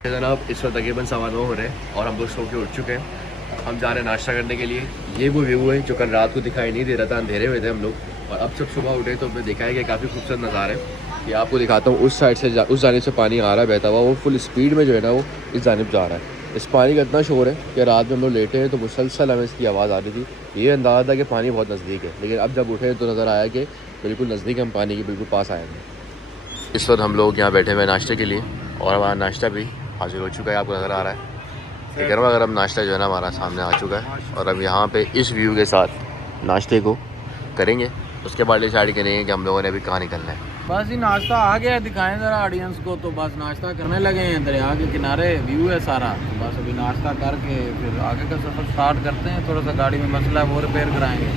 जनाब इस वक्त तकरीबन 9:15 हो रहे हैं और हम लोग सो के उठ चुके हैं। हम जा रहे हैं नाश्ता करने के लिए। ये वो व्यू है जो कल रात को दिखाई नहीं दे रहा था, अंधेरे हुए थे हम लोग, और अब जब सुबह उठे तो हमें दिखाया कि काफ़ी खूबसूरत नज़ारा है। ये आपको दिखाता हूँ, उस साइड से उस जानिब से पानी आ रहा है बहता हुआ, वो फुल स्पीड में जो है ना वो इस जानिब जा रहा है। इस पानी का इतना शोर है कि रात में हम लोग लेटे हैं तो मुसलसल हमें इसकी आवाज़ आ रही थी। ये अंदाज़ा था कि पानी बहुत नज़दीक है, लेकिन अब जब उठे तो नज़र आया कि बिल्कुल नज़दीक हम पानी के बिल्कुल पास आएंगे। इस वक्त हम लोग यहाँ बैठे हुए नाश्ते के लिए और हमारा नाश्ता भी हाजिर हो चुका है, आपको नज़र आ रहा है। तो गर्मा गर्म नाश्ता जो है ना हमारा सामने आ चुका है और अब यहाँ पे इस व्यू के साथ नाश्ते को करेंगे। उसके बाद डिसाइड करेंगे कि हम लोगों ने अभी कहाँ निकलना है। बस ये नाश्ता आ गया, दिखाएं ज़रा ऑडियंस को। तो बस नाश्ता करने लगे हैं, दरिया के किनारे व्यू है सारा। तो बस अभी नाश्ता करके फिर आगे का सफ़र स्टार्ट करते हैं। थोड़ा सा गाड़ी में मसला है वो रिपेयर कराएंगे,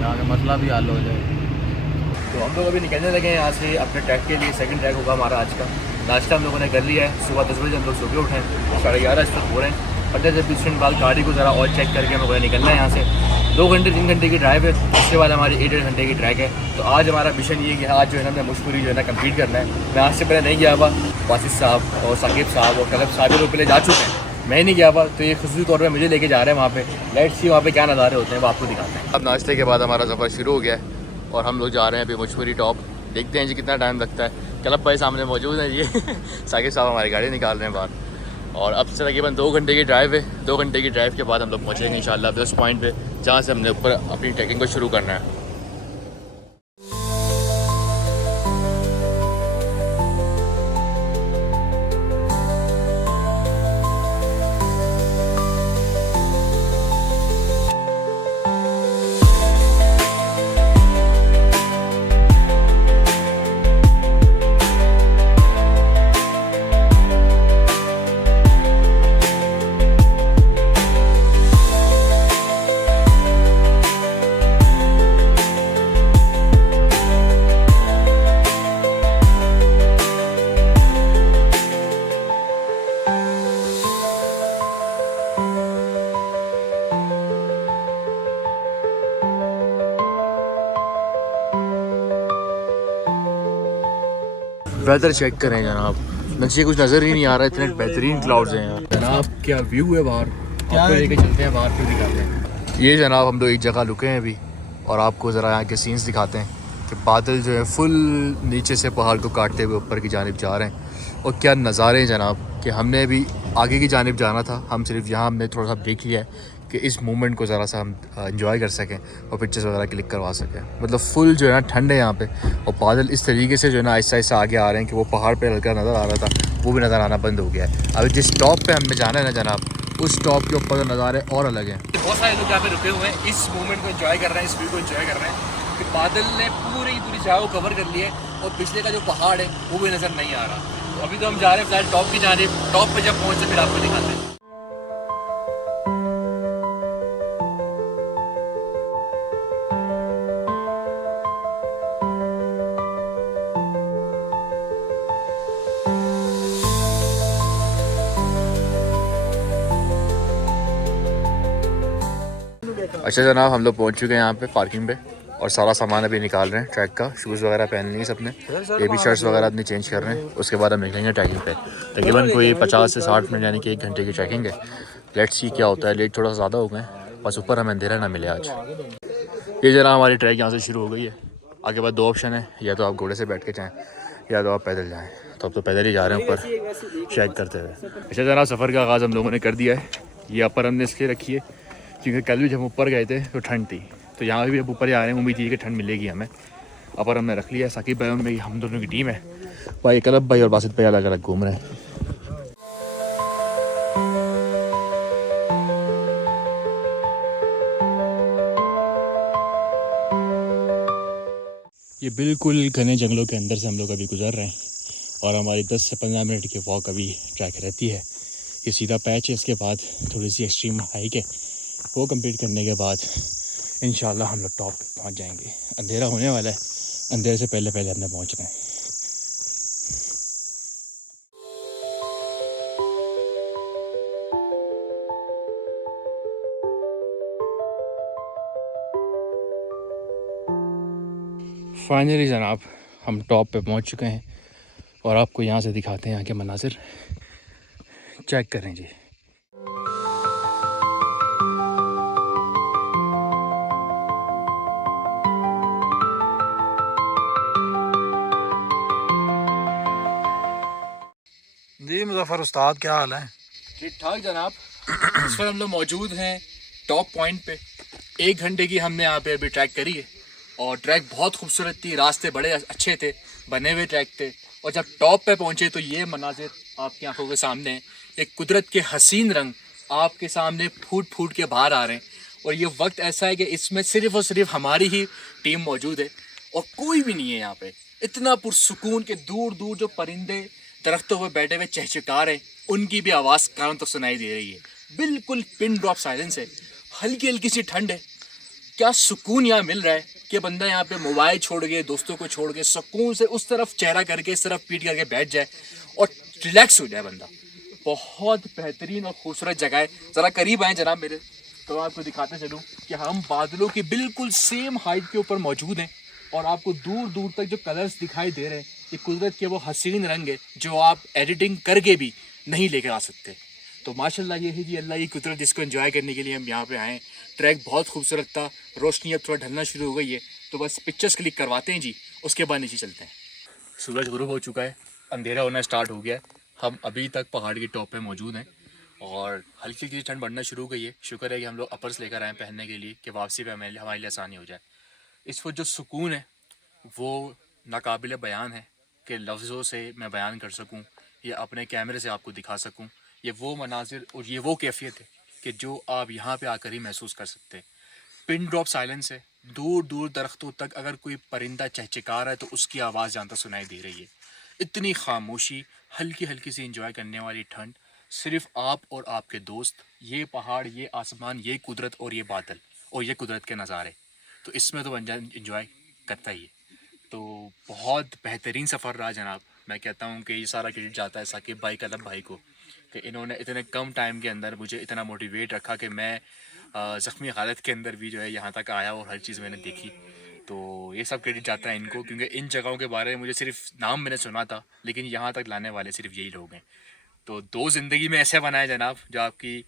जहाँ का मसला भी हल हो जाए। तो हम लोग अभी निकलने लगे हैं यहाँ से अपने ट्रैक के लिए। सेकंड ट्रैक होगा हमारा आज का। नाश्ता हम लोगों ने कर लिया है। सुबह 10 बजे हम लोग सो के उठे हैं, 11:30 इस वक्त हो रहे हैं। 15 से 20 मिनट बाद गाड़ी को ज़रा और चेक करके हम लोगों ने निकलना है यहाँ से। 2 घंटे 3 घंटे की ड्राइव है, उसके बाद हमारी 1-1.5 घंटे की ट्रैक है। तो आज हमारा मिशन ये कि आज जो है ना हमें मुशकुरी जो है ना कंप्लीट करना है। मैं आज से पहले नहीं गया हुआ, वासिफ साहब और साकिब साहब और कलब साहब लोग पहले जा चुके हैं, मैं नहीं गया हुआ। तो ये खुसूसी तौर पर मुझे लेके जा रहे हैं वहाँ पे। लेट्स सी वहाँ पे क्या नज़ारे होते हैं वो आपको दिखाते हैं। अब नाश्ते के बाद हमारा सफ़र शुरू हो गया है और हम लोग जा रहे हैं अभी मुशकुरी टॉप। देखते हैं जी कितना टाइम लगता है। क्लब भाई सामने मौजूद है ये साकिब साहब हमारी गाड़ी निकाल रहे हैं बाहर। और अब से तकरीबन 2 घंटे की ड्राइव है। 2 घंटे की ड्राइव के बाद हम लोग पहुँचेंगे इंशाल्लाह उस पॉइंट पे जहाँ से हमने ऊपर अपनी ट्रैकिंग को शुरू करना है। वेदर चेक करें जनाब, नीचे कुछ नज़र ही नहीं आ रहा है, इतने बेहतरीन क्लाउड्स हैं यहाँ जनाब। क्या व्यू है बाहर, आपको लेके चलते हैं बाहर फिर दिखाते हैं। ये जनाब हम लोग एक जगह रुके हैं अभी और आपको ज़रा यहाँ के सीन्स दिखाते हैं कि बादल जो है फुल नीचे से पहाड़ को काटते हुए ऊपर की जानिब जा रहे हैं। और क्या नज़ारे हैं जनाब कि हमने अभी आगे की जानिब जाना था, हम सिर्फ यहाँ हमने थोड़ा सा देख लिया है कि इस मोमेंट को ज़रा सा हम इंजॉय कर सकें और पिक्चर्स वगैरह क्लिक करवा सकें। मतलब फुल जो है ना ठंड है यहाँ पे और बादल इस तरीके से जो है ना आहिस्ता आहिस्ता आगे आ रहे हैं कि वो पहाड़ पे हल्का नज़र आ रहा था वो भी नज़र आना बंद हो गया है। अभी जिस टॉप पे हमें जाना है ना जनाब, उस टॉप के ऊपर नज़ारे और अलग हैं। बहुत सारे लोग यहाँ पे रुके हुए हैं, इस मोमेंट को एंजॉय कर रहे हैं, इस व्यू को एंजॉय कर रहे हैं कि बादल ने पूरी की पूरी जगह को कवर कर लिया है और पिछले का जो पहाड़ है वो भी नज़र नहीं आ रहा। तो अभी तो हम जा रहे हैं फिलहाल टॉप की जानिब। टॉप पे जब पहुँचे फिर आपको दिखाते हैं। अच्छा जनाब, हम लोग पहुंच चुके हैं यहाँ पे पार्किंग पे और सारा सामान अभी निकाल रहे हैं ट्रैक का। शूज़ वगैरह पहन लिए सबने, ये भी शर्ट्स वगैरह अपनी चेंज कर रहे हैं। उसके बाद हम निकलेंगे ट्रैकिंग पे। तकरीबन कोई 50 से 60 मिनट यानी कि 1 घंटे की ट्रैकिंग है। लेट्स सी क्या होता है। लेट थोड़ा सा ज़्यादा हो गए, बस ऊपर हमें अंधेरा ना मिले आज। ये जनाब हमारी ट्रैक यहाँ से शुरू हो गई है। आगे बाद 2 ऑप्शन है, या तो आप घोड़े से बैठ के जाएँ या तो आप पैदल जाएँ। तो अब तो पैदल ही जा रहे हैं ऊपर शेक करते हुए। अच्छा जनाब, सफ़र का आगाज़ हम लोगों ने कर दिया है। ये अपर हमने इसलिए रखी है क्योंकि कल भी जब ऊपर गए थे तो ठंड थी, तो यहाँ भी अब ऊपर ही आ रहे हैं, उम्मीद थी कि ठंड मिलेगी हमें। अपर हमने रख लिया है। साकिब भाई में हम दोनों की टीम है, भाई कलब भाई और बासित भाई अलग अलग घूम रहे हैं। ये बिल्कुल घने जंगलों के अंदर से हम लोग अभी गुजर रहे हैं और हमारी 10 से 15 मिनट की वॉक अभी ट्रैक रहती है। ये सीधा पैच है, इसके बाद थोड़ी सी एक्सट्रीम हाइक है, वो कंप्लीट करने के बाद इंशाल्लाह हम लोग टॉप पे पहुँच जाएंगे। अंधेरा होने वाला है, अंधेरे से पहले पहले हमने पहुँचना है। फाइनली जनाब हम टॉप पे पहुँच चुके हैं और आपको यहाँ से दिखाते हैं यहाँ के मनाजिर। चेक करें जी। जी मुज़फ़्फ़र उस्ताद, क्या हाल है? ठीक ठाक जनाब। इस पर हम लोग मौजूद हैं टॉप पॉइंट पे। 1 घंटे की हमने यहाँ पे अभी ट्रैक करी है और ट्रैक बहुत खूबसूरत थी, रास्ते बड़े अच्छे थे, बने हुए ट्रैक थे। और जब टॉप पे पहुँचे तो ये मनाजिर आपकी आंखों के सामने है। एक कुदरत के हसीन रंग आपके सामने फूट फूट के बाहर आ रहे हैं। और ये वक्त ऐसा है कि इसमें सिर्फ़ और सिर्फ हमारी ही टीम मौजूद है और कोई भी नहीं है यहाँ पे। इतना पुरसुकून के दूर दूर जो परिंदे दरख्तों पर बैठे हुए चहचकार हैं, उनकी भी आवाज़ कानों तक सुनाई दे रही है। बिल्कुल पिन ड्रॉप साइलेंस है, हल्की हल्की सी ठंड है। क्या सुकून यहाँ मिल रहा है कि बंदा यहाँ पे मोबाइल छोड़ के, दोस्तों को छोड़ के सुकून से उस तरफ चेहरा करके इस तरफ पीट करके बैठ जाए और रिलैक्स हो जाए बंदा। बहुत बेहतरीन और खूबसूरत जगह है। ज़रा करीब आए जनाब मेरे, तो आपको दिखाते चलूँ कि हम बादलों की बिल्कुल सेम हाइट के ऊपर मौजूद हैं और आपको दूर दूर तक जो कलर्स दिखाई दे रहे हैं, ये कुदरत के वो हसीन रंग है जो आप एडिटिंग करके भी नहीं लेकर आ सकते। तो माशाल्लाह ये है जी अल्लाह की कुदरत, जिसको एंजॉय करने के लिए हम यहाँ पे आए। ट्रैक बहुत खूबसूरत था, रोशनी अब थोड़ा ढलना शुरू हो गई है, तो बस पिक्चर्स क्लिक करवाते हैं जी, उसके बाद नीचे चलते हैं। सूरज गुरूब हो चुका है, अंधेरा होना स्टार्ट हो गया है। हम अभी तक पहाड़ की टॉप पे मौजूद हैं और हल्की हल्की ठंड बढ़ना शुरू हो गई है। शुक्र है कि हम लोग अपर्स लेकर आए पहनने के लिए कि वापसी पे हमारे लिए आसानी हो जाए। इस वक्त जो सुकून है वो नाकाबिल बयान है कि लफ्ज़ों से मैं बयान कर सकूं या अपने कैमरे से आपको दिखा सकूं। ये वो मनाजिर और ये वो कैफियत है कि जो आप यहाँ पे आकर ही महसूस कर सकते हैं। पिन ड्रॉप साइलेंस है, दूर दूर दरख्तों तक अगर कोई परिंदा चहचका रहा है तो उसकी आवाज़ जहाँ तक सुनाई दे रही है। इतनी खामोशी, हल्की हल्की सी इंजॉय करने वाली ठंड, सिर्फ आप और आपके दोस्त, ये पहाड़, ये आसमान, ये कुदरत और ये बादल और ये कुदरत के नज़ारे। तो इसमें तो बंदा इंजॉय करता ही है। तो बहुत बेहतरीन सफ़र रहा जनाब। मैं कहता हूँ कि ये सारा क्रेडिट जाता है साकिब भाई, कलम भाई को, कि इन्होंने इतने कम टाइम के अंदर मुझे इतना मोटिवेट रखा कि मैं ज़ख्मी हालत के अंदर भी जो है यहाँ तक आया और हर चीज़ मैंने देखी। तो ये सब क्रेडिट जाता है इनको, क्योंकि इन जगहों के बारे में मुझे सिर्फ नाम मैंने सुना था, लेकिन यहाँ तक लाने वाले सिर्फ यही लोग हैं। तो दो ज़िंदगी में ऐसे बनाए जनाब जो आपकी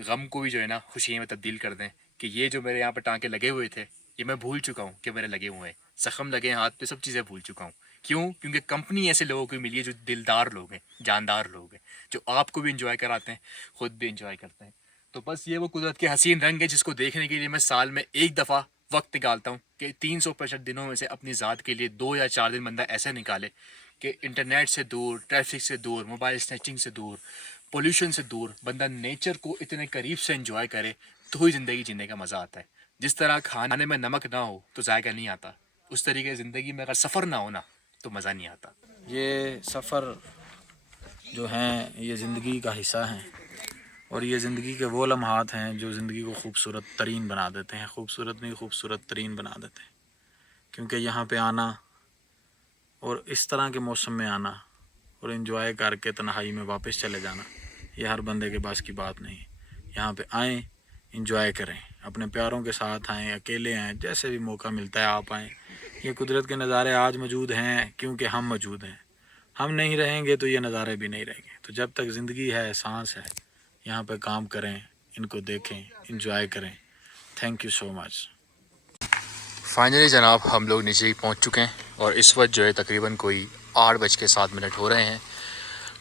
गम को भी जो है ना खुशी में तब्दील कर दें, कि ये जो मेरे यहाँ पर टाँके लगे हुए थे ये मैं भूल चुका हूँ कि मेरे लगे हुए हैं, ज़ख्म लगे हाथ पे, सब चीज़ें भूल चुका हूँ। क्यों? क्योंकि कंपनी ऐसे लोगों को मिली है जो दिलदार लोग हैं, जानदार लोग हैं, जो आपको भी इंजॉय कराते हैं, ख़ुद भी इंजॉय करते हैं। तो बस ये वो कुदरत के हसीन रंग है जिसको देखने के लिए मैं साल में एक दफ़ा वक्त निकालता हूँ कि 365 दिनों में से अपनी ज़ात के लिए 2 या 4 दिन बंदा ऐसे निकाले कि इंटरनेट से दूर, ट्रैफिक से दूर, मोबाइल स्नैचिंग से दूर, पोल्यूशन से दूर, बंदा नेचर को इतने करीब से एंजॉय करे तो ही ज़िंदगी जीने का मज़ा आता है। जिस तरह खाने में नमक ना हो तो जायका नहीं आता, उस तरीके ज़िंदगी में अगर सफ़र ना हो ना तो मज़ा नहीं आता। ये सफ़र जो हैं ये ज़िंदगी का हिस्सा हैं और ये ज़िंदगी के वो लम्हात हैं जो ज़िंदगी को खूबसूरत तरीन बना देते हैं। खूबसूरत नहीं, खूबसूरत तरीन बना देते हैं, क्योंकि यहाँ पे आना और इस तरह के मौसम में आना और इन्जॉय करके तन्हाई में वापस चले जाना, ये हर बंदे के पास की बात नहीं है। यहाँ पे आएँ, इंजॉय करें, अपने प्यारों के साथ आएँ, अकेले आएँ, जैसे भी मौका मिलता है आप आएँ। ये कुदरत के नज़ारे आज मौजूद हैं क्योंकि हम मौजूद हैं। हम नहीं रहेंगे तो ये नज़ारे भी नहीं रहेंगे। तो जब तक ज़िंदगी है, सांस है, यहाँ पे काम करें, इनको देखें, इंजॉय करें। Thank you so much. Finally जनाब हम लोग नीचे ही पहुँच चुके हैं और इस वक्त जो है तकरीबन कोई 8:07 हो रहे हैं।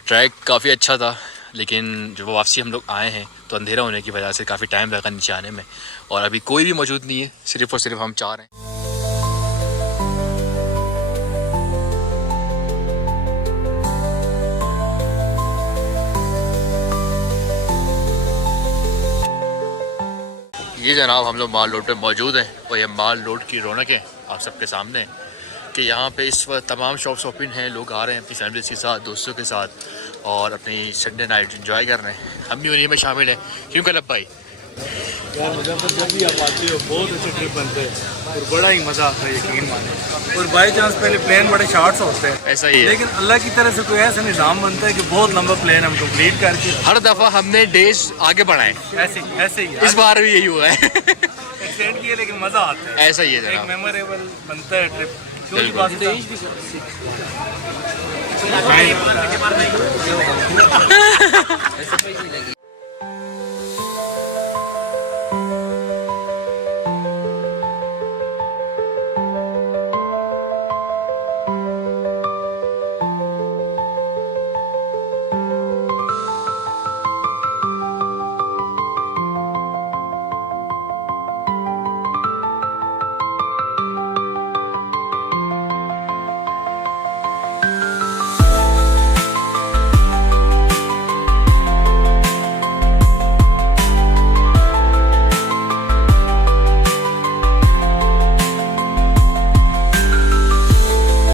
ट्रैक काफ़ी अच्छा था, लेकिन जब वापसी हम लोग आए हैं तो अंधेरा होने की वजह से काफ़ी टाइम लगा नीचे आने में और अभी कोई भी मौजूद नहीं है, सिर्फ़ और सिर्फ हम 4 हैं। ये जनाब हम लोग माल रोड पे मौजूद हैं और ये माल रोड की रौनक है आप सबके सामने है कि यहाँ पे इस वक्त तमाम शॉप्स ओपन हैं, लोग आ रहे हैं अपनी फैमिली के साथ, दोस्तों के साथ और अपनी संडे नाइट एंजॉय कर रहे हैं। हम भी उन्हीं में शामिल हैं। क्यों कलब भाई? यार मुजफ्फर जब भी आप आते हो बहुत अच्छे ट्रिप बनते हैं और बड़ा ही मज़ा आता है, यकीन माने। और बाई चांस पहले प्लान बड़े शॉर्ट्स होते हैं, ऐसा ही है, लेकिन अल्लाह की तरफ से कोई ऐसा निज़ाम बनता है कि बहुत लंबा प्लान हम कंप्लीट करके हर दफ़ा हमने डेज आगे बढ़ाए। ऐसे ही इस बार भी यही हुआ है। एक्सटेंड किए, लेकिन मज़ा आता है। ऐसा ही है एक जनाब। मेमोरेबल बनता है ट्रिप। ऐसे पैसे लगी